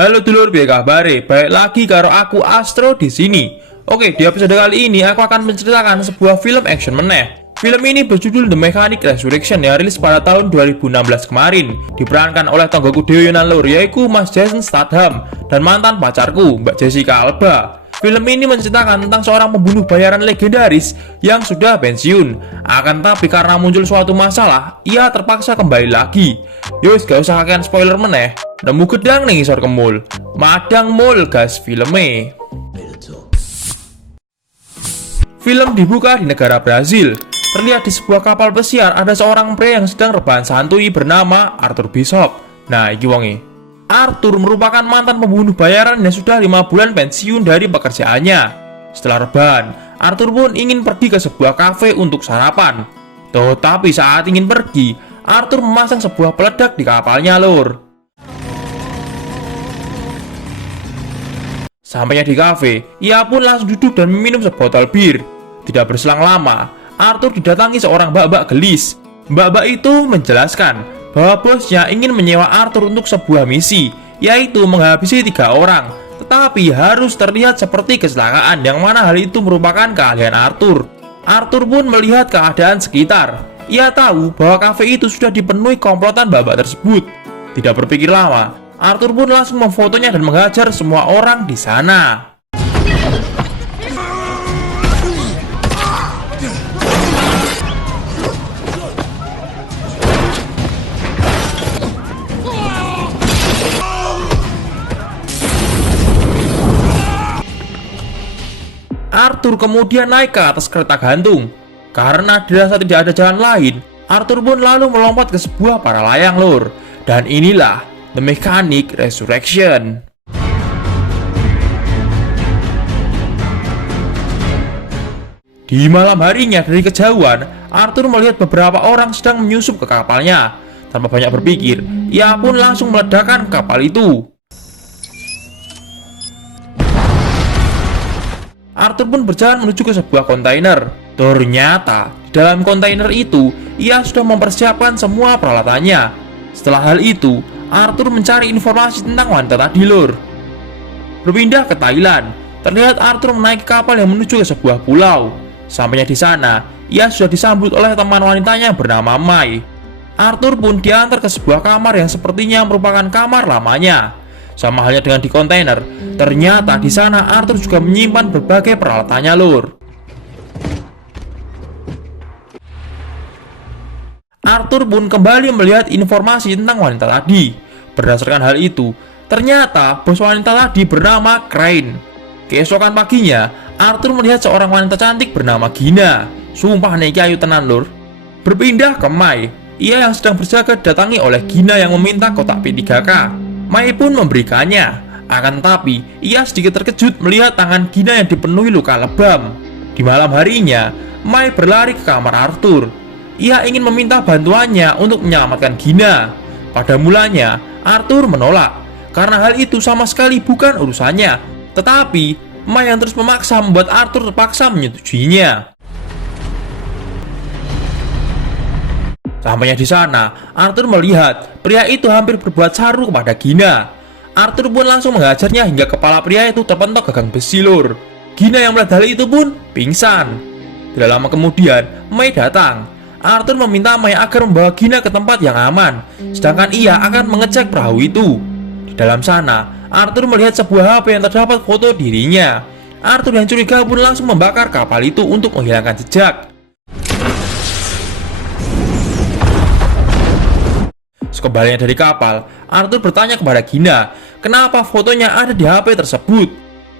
Halo dulur, piye kabare? Baik lagi karo aku Astro di sini. Oke, di episode kali ini aku akan menceritakan sebuah film action meneh. Film ini berjudul The Mechanic Resurrection yang rilis pada tahun 2016 kemarin. Diperankan oleh tonggoku Deoyonan lur, yaitu Mas Jason Statham dan mantan pacarku Mbak Jessica Alba. Film ini menceritakan tentang seorang pembunuh bayaran legendaris yang sudah pensiun. Akan tapi karena muncul suatu masalah, ia terpaksa kembali lagi. Yowis, gak usah kakek spoiler meneh. Nemu gedang nih isor kemul. Madang mul gas filme. Film dibuka di negara Brazil. Terlihat di sebuah kapal pesiar ada seorang pria yang sedang rebahan santuy bernama Arthur Bishop. Nah, iki wonge. Arthur merupakan mantan pembunuh bayaran yang sudah 5 bulan pensiun dari pekerjaannya. Setelah rebahan, Arthur pun ingin pergi ke sebuah kafe untuk sarapan. Tetapi saat ingin pergi, Arthur memasang sebuah peledak di kapalnya lur. Sampainya di kafe, ia pun langsung duduk dan meminum sebotol bir. Tidak berselang lama, Arthur didatangi seorang mbak-mbak gelis. Mbak-mbak itu menjelaskan bahwa bosnya ingin menyewa Arthur untuk sebuah misi, yaitu menghabisi 3 orang. Tetapi harus terlihat seperti kecelakaan, yang mana hal itu merupakan keahlian Arthur. Arthur pun melihat keadaan sekitar. Ia tahu bahwa kafe itu sudah dipenuhi komplotan mbak-mbak tersebut. Tidak berpikir lama, Arthur pun langsung memfotonya dan menghajar semua orang di sana. Arthur kemudian naik ke atas kereta gantung. Karena dirasa tidak ada jalan lain, Arthur pun lalu melompat ke sebuah para layang lur. Dan inilah The Mechanic Resurrection. Di malam harinya dari kejauhan, Arthur melihat beberapa orang sedang menyusup ke kapalnya. Tanpa banyak berpikir, ia pun langsung meledakkan kapal itu. Arthur pun berjalan menuju ke sebuah kontainer. Ternyata, di dalam kontainer itu, ia sudah mempersiapkan semua peralatannya. Setelah hal itu, Arthur mencari informasi tentang wanita tadi lur. Berpindah ke Thailand, terlihat Arthur menaiki kapal yang menuju ke sebuah pulau. Sampainya di sana, ia sudah disambut oleh teman wanitanya bernama Mai. Arthur pun diantar ke sebuah kamar yang sepertinya merupakan kamar lamanya. Sama halnya dengan di kontainer, ternyata di sana Arthur juga menyimpan berbagai peralatannya lur. Arthur pun kembali melihat informasi tentang wanita tadi. Berdasarkan hal itu, ternyata bos wanita tadi bernama Crane. Keesokan paginya, Arthur melihat seorang wanita cantik bernama Gina. Sumpah nih ayu tenan lur. Berpindah ke Mai, ia yang sedang berjaga didatangi oleh Gina yang meminta kotak P3K. Mai pun memberikannya. Akan tapi, ia sedikit terkejut melihat tangan Gina yang dipenuhi luka lebam. Di malam harinya, Mai berlari ke kamar Arthur. Ia ingin meminta bantuannya untuk menyelamatkan Gina. Pada mulanya, Arthur menolak karena hal itu sama sekali bukan urusannya. Tetapi, Mai yang terus memaksa membuat Arthur terpaksa menyetujuinya. Sampainya di sana, Arthur melihat pria itu hampir berbuat saru kepada Gina. Arthur pun langsung menghajarnya hingga kepala pria itu terpentok gagang besi lur. Gina yang melihat hal itu pun pingsan. Tidak lama kemudian, Mai datang. Arthur meminta Mai agar membawa Gina ke tempat yang aman, sedangkan ia akan mengecek perahu itu. Di dalam sana, Arthur melihat sebuah HP yang terdapat foto dirinya. Arthur yang curiga pun langsung membakar kapal itu untuk menghilangkan jejak. Sekembalinya dari kapal, Arthur bertanya kepada Gina, kenapa fotonya ada di HP tersebut.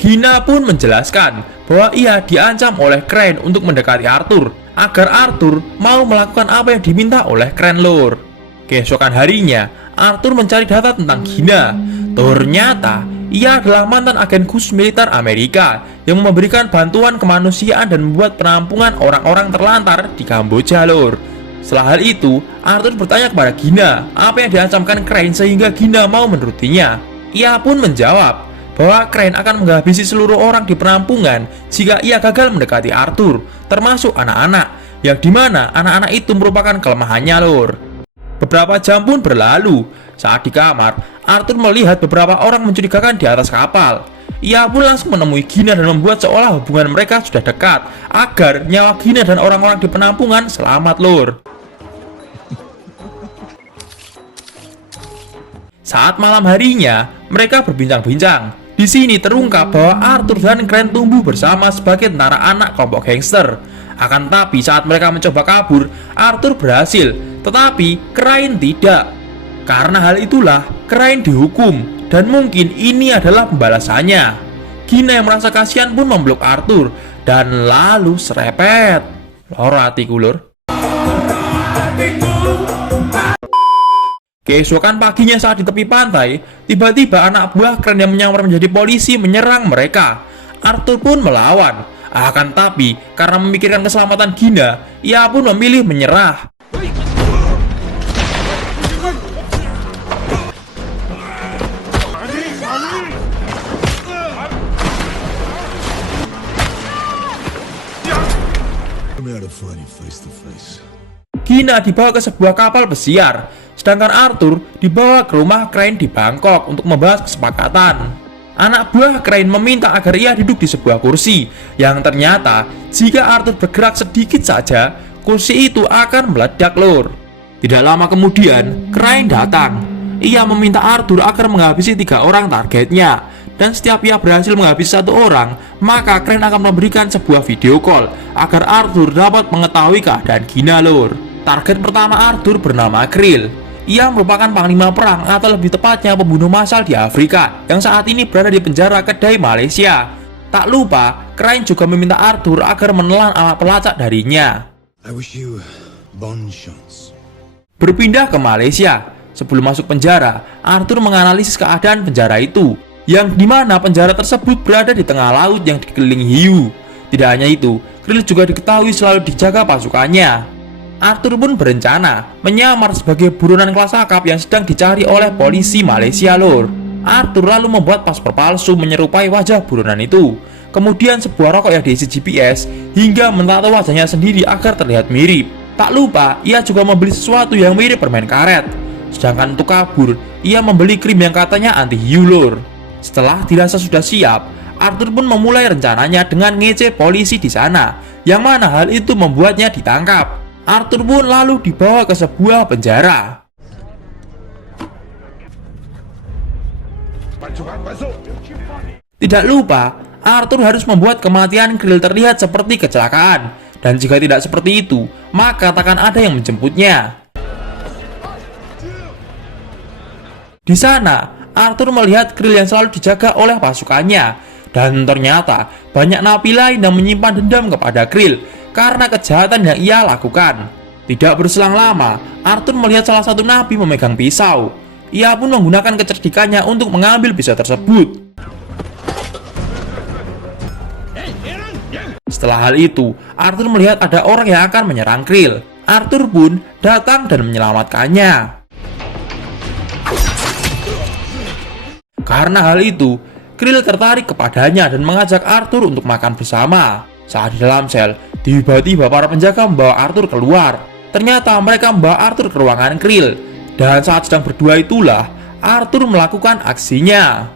Gina pun menjelaskan bahwa ia diancam oleh Crane untuk mendekati Arthur, agar Arthur mau melakukan apa yang diminta oleh Crane lur. Keesokan harinya, Arthur mencari data tentang Gina. Ternyata, ia adalah mantan agen khusus militer Amerika yang memberikan bantuan kemanusiaan dan membuat penampungan orang-orang terlantar di Kamboja lur. Setelah hal itu, Arthur bertanya kepada Gina apa yang diancamkan Crane sehingga Gina mau menurutinya. Ia pun menjawab bahwa Crane akan menghabisi seluruh orang di penampungan jika ia gagal mendekati Arthur, termasuk anak-anak, yang dimana anak-anak itu merupakan kelemahannya lur. Beberapa jam pun berlalu, Saat di kamar, Arthur melihat beberapa orang mencurigakan di atas kapal. Ia pun langsung menemui Gina dan membuat seolah hubungan mereka sudah dekat agar nyawa Gina dan orang-orang di penampungan selamat, lur. Saat malam harinya, mereka berbincang-bincang. Di sini terungkap bahwa Arthur dan Crane tumbuh bersama sebagai tentara anak kelompok gangster. Akan tetapi saat mereka mencoba kabur, Arthur berhasil, tetapi Crane tidak. Karena hal itulah, Crane dihukum, dan mungkin ini adalah pembalasannya. Gina yang merasa kasihan pun memeluk Arthur, dan lalu serepet. Loro hatiku, lur. Keesokan paginya saat di tepi pantai, tiba-tiba anak buah Crane yang menyamar menjadi polisi menyerang mereka. Arthur pun melawan. Akan tapi, karena memikirkan keselamatan Gina, ia pun memilih menyerah. Gina dibawa ke sebuah kapal pesiar, sedangkan Arthur dibawa ke rumah Crane di Bangkok untuk membahas kesepakatan. Anak buah Crane meminta agar ia duduk di sebuah kursi, yang ternyata jika Arthur bergerak sedikit saja, kursi itu akan meledak, lur. Tidak lama kemudian, Crane datang. Ia meminta Arthur agar menghabisi 3 orang targetnya, dan setiap ia berhasil menghabisi 1 orang, maka Crane akan memberikan sebuah video call agar Arthur dapat mengetahui keadaan Gina, lur. Target pertama Arthur bernama Krill. Ia merupakan panglima perang atau lebih tepatnya pembunuh massal di Afrika yang saat ini berada di penjara Kedai, Malaysia. Tak lupa, Crane juga meminta Arthur agar menelan alat pelacak darinya. Berpindah ke Malaysia. Sebelum masuk penjara, Arthur menganalisis keadaan penjara itu, yang dimana penjara tersebut berada di tengah laut yang dikelilingi hiu. Tidak hanya itu, Krill juga diketahui selalu dijaga pasukannya. Arthur pun berencana menyamar sebagai buronan kelas akap yang sedang dicari oleh polisi Malaysia, lur. Arthur lalu membuat paspor palsu menyerupai wajah buronan itu. Kemudian sebuah rokok yang diisi GPS hingga mentato wajahnya sendiri agar terlihat mirip. Tak lupa, ia juga membeli sesuatu yang mirip permen karet. Sedangkan untuk kabur, ia membeli krim yang katanya anti hiu, lur. Setelah dirasa sudah siap, Arthur pun memulai rencananya dengan ngece polisi di sana, yang mana hal itu membuatnya ditangkap. Arthur pun lalu dibawa ke sebuah penjara. Tidak lupa, Arthur harus membuat kematian Krill terlihat seperti kecelakaan, dan jika tidak seperti itu, maka takkan ada yang menjemputnya. Di sana, Arthur melihat Krill yang selalu dijaga oleh pasukannya, dan ternyata banyak napi lain yang menyimpan dendam kepada Krill karena kejahatan yang ia lakukan. Tidak berselang lama, Arthur melihat salah satu napi memegang pisau. Ia pun menggunakan kecerdikannya untuk mengambil pisau tersebut. Setelah hal itu, Arthur melihat ada orang yang akan menyerang Krill. Arthur pun datang dan menyelamatkannya. Karena hal itu, Krill tertarik kepadanya dan mengajak Arthur untuk makan bersama. Saat di dalam sel, tiba-tiba para penjaga membawa Arthur keluar. Ternyata mereka membawa Arthur ke ruangan Krill. Dan saat sedang berdua itulah, Arthur melakukan aksinya.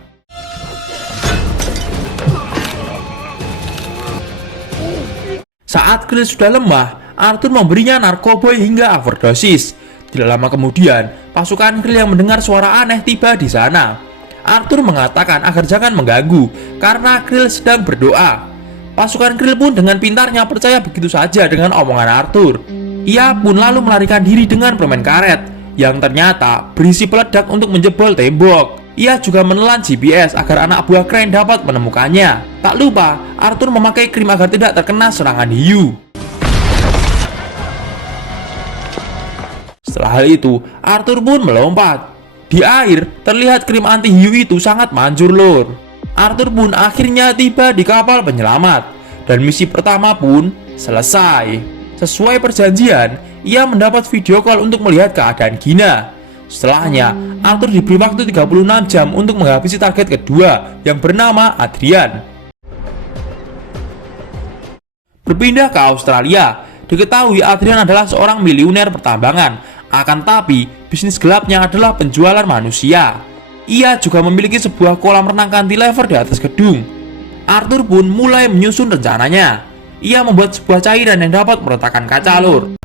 Saat Krill sudah lemah, Arthur memberinya narkoboy hingga overdosis. Tidak lama kemudian, pasukan Krill yang mendengar suara aneh tiba di sana. Arthur mengatakan agar jangan mengganggu karena Krill sedang berdoa. Pasukan Krill pun dengan pintarnya percaya begitu saja dengan omongan Arthur. Ia pun lalu melarikan diri dengan permen karet yang ternyata berisi peledak untuk menjebol tembok. Ia juga menelan GPS agar anak buah Crane dapat menemukannya. Tak lupa, Arthur memakai krim agar tidak terkena serangan hiu. Setelah hal itu, Arthur pun melompat. Di air, terlihat krim anti hiu itu sangat manjur, lur. Arthur pun akhirnya tiba di kapal penyelamat, dan misi pertama pun selesai. Sesuai perjanjian, ia mendapat video call untuk melihat keadaan Gina. Setelahnya, Arthur diberi waktu 36 jam untuk menghabisi target kedua yang bernama Adrian. Berpindah ke Australia, diketahui Adrian adalah seorang miliuner pertambangan Akan tapi, bisnis gelapnya adalah penjualan manusia. Ia juga memiliki sebuah kolam renang cantilever di atas gedung. Arthur pun mulai menyusun rencananya. Ia membuat sebuah cairan yang dapat meretakkan kaca, Lur.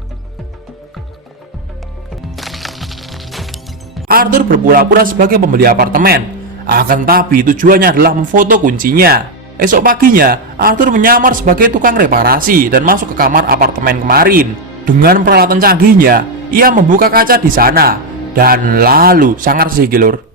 Arthur berpura-pura sebagai pembeli apartemen. Akan tapi, tujuannya adalah memfoto kuncinya. Esok paginya, Arthur menyamar sebagai tukang reparasi dan masuk ke kamar apartemen kemarin. Dengan peralatan canggihnya, ia membuka kaca di sana dan lalu sangar sih, Lur.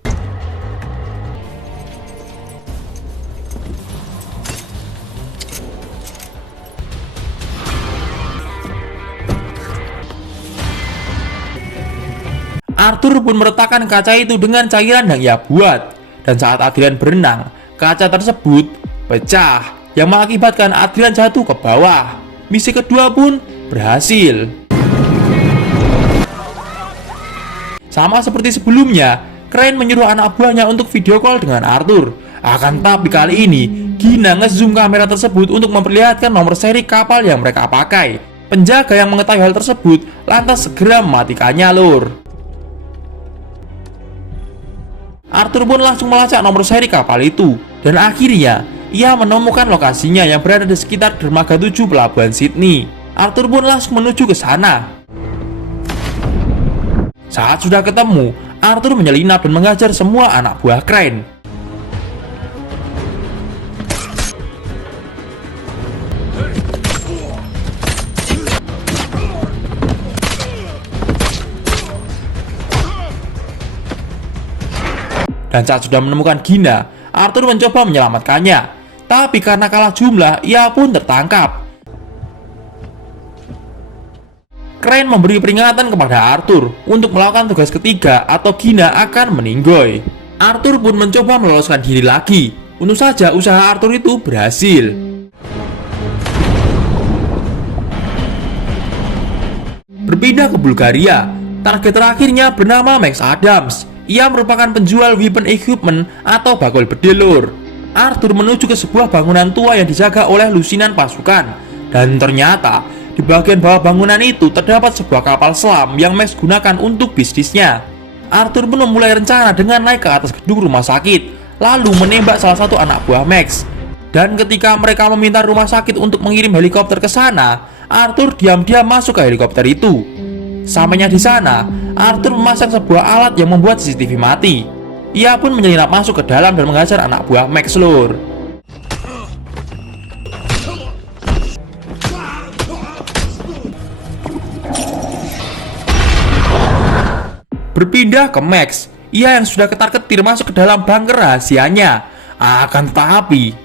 Arthur pun meretakkan kaca itu dengan cairan yang ia buat. Dan saat Adrian berenang, kaca tersebut pecah yang mengakibatkan Adrian jatuh ke bawah. Misi kedua pun berhasil. Sama seperti sebelumnya, Crane menyuruh anak buahnya untuk video call dengan Arthur. Akan tapi kali ini, Gina nge-zoom kamera tersebut untuk memperlihatkan nomor seri kapal yang mereka pakai. Penjaga yang mengetahui hal tersebut lantas segera mematikannya, Lur. Arthur pun langsung melacak nomor seri kapal itu. Dan akhirnya, ia menemukan lokasinya yang berada di sekitar dermaga 7 pelabuhan Sydney. Arthur pun langsung menuju ke sana. Saat sudah ketemu, Arthur menyelinap dan menghajar semua anak buah Crane. Dan saat sudah menemukan Gina, Arthur mencoba menyelamatkannya. Tapi karena kalah jumlah, ia pun tertangkap. Crane memberi peringatan kepada Arthur untuk melakukan tugas ketiga atau Gina akan meninggoy. Arthur pun mencoba meloloskan diri lagi. Untung saja usaha Arthur itu berhasil. Berpindah ke Bulgaria, target terakhirnya bernama Max Adams. Ia merupakan penjual weapon equipment atau bakul bedil, Lur. Arthur menuju ke sebuah bangunan tua yang dijaga oleh lusinan pasukan. Dan ternyata, di bagian bawah bangunan itu terdapat sebuah kapal selam yang Max gunakan untuk bisnisnya. Arthur pun memulai rencana dengan naik ke atas gedung rumah sakit, lalu menembak salah satu anak buah Max. Dan ketika mereka meminta rumah sakit untuk mengirim helikopter ke sana, Arthur diam-diam masuk ke helikopter itu. Sampainya di sana, Arthur memasang sebuah alat yang membuat CCTV mati. Ia pun menyelinap masuk ke dalam dan menghajar anak buah Max, Lur. Berpindah ke Max, ia yang sudah ketar-ketir masuk ke dalam bunker rahasianya. Akan tetapi,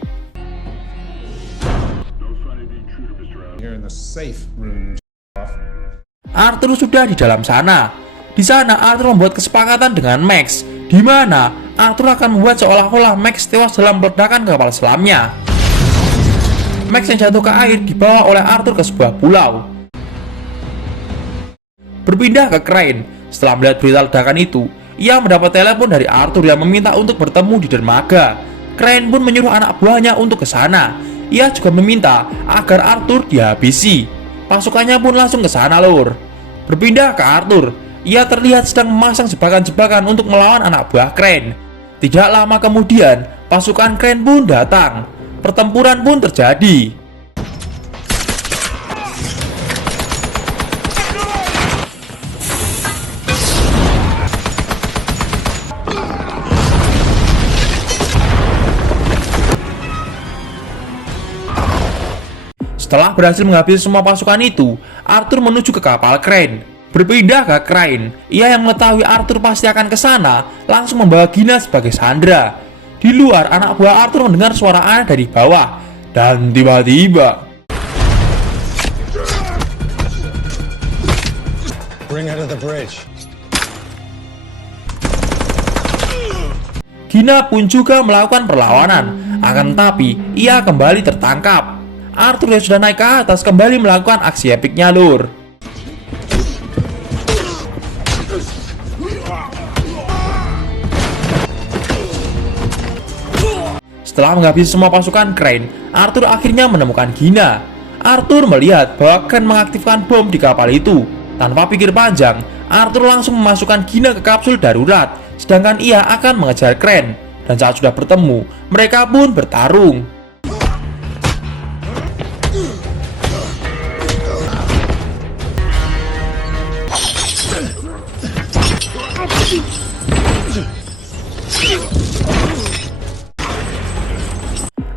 Arthur sudah di dalam sana. Di sana Arthur membuat kesepakatan dengan Max, di mana Arthur akan membuat seolah-olah Max tewas dalam ledakan kapal selamnya. Max yang jatuh ke air dibawa oleh Arthur ke sebuah pulau. Berpindah ke Crane, setelah melihat berita ledakan itu, ia mendapat telepon dari Arthur yang meminta untuk bertemu di dermaga. Crane pun menyuruh anak buahnya untuk ke sana. Ia juga meminta agar Arthur dihabisi. Pasukannya pun langsung ke sana, Lur. Berpindah ke Arthur, ia terlihat sedang memasang jebakan-jebakan untuk melawan anak buah Crane. Tidak lama kemudian, pasukan Crane pun datang. Pertempuran pun terjadi. Setelah berhasil menghabisi semua pasukan itu, Arthur menuju ke kapal Crane. Berpindah ke Crane, ia yang mengetahui Arthur pasti akan ke sana, langsung membawa Gina sebagai sandera. Di luar, anak buah Arthur mendengar suara aneh dari bawah, dan tiba-tiba Gina pun juga melakukan perlawanan. Akan tetapi, ia kembali tertangkap. Arthur yang sudah naik ke atas kembali melakukan aksi epiknya, Lur. Setelah menghabisi semua pasukan Crane, Arthur akhirnya menemukan Gina. Arthur melihat bahwa Crane mengaktifkan bom di kapal itu. Tanpa pikir panjang, Arthur langsung memasukkan Gina ke kapsul darurat, sedangkan ia akan mengejar Crane. Dan saat sudah bertemu, mereka pun bertarung.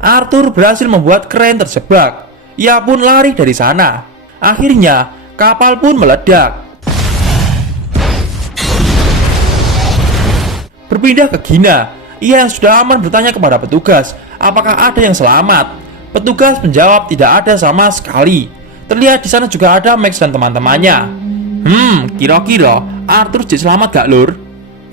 Arthur berhasil membuat Crane terjebak. Ia pun lari dari sana. Akhirnya, kapal pun meledak. Berpindah ke Gina, ia yang sudah aman bertanya kepada petugas, apakah ada yang selamat. Petugas menjawab tidak ada sama sekali. Terlihat di sana juga ada Max dan teman-temannya. Kira-kira Arthur jadi selamat gak lur?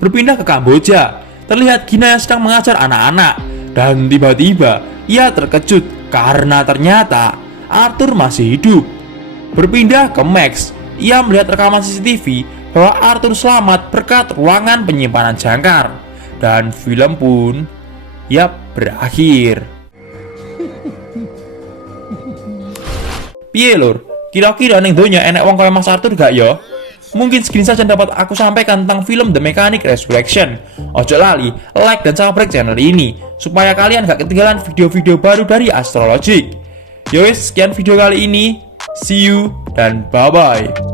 Berpindah ke Kamboja, terlihat Gina yang sedang mengajar anak-anak. Dan tiba-tiba ia terkejut karena ternyata Arthur masih hidup. Berpindah ke Max, ia melihat rekaman CCTV bahwa Arthur selamat berkat ruangan penyimpanan jangkar. Dan film pun berakhir. Piye lur? Kira-kira ning donya enek wong kaya Mas Arthur gak ya? Mungkin segini saja dapat aku sampaikan tentang film The Mechanic Resurrection. Ojo lali, like dan subscribe channel ini supaya kalian gak ketinggalan video-video baru dari Astrologic. Yowes, sekian video kali ini. See you dan bye-bye.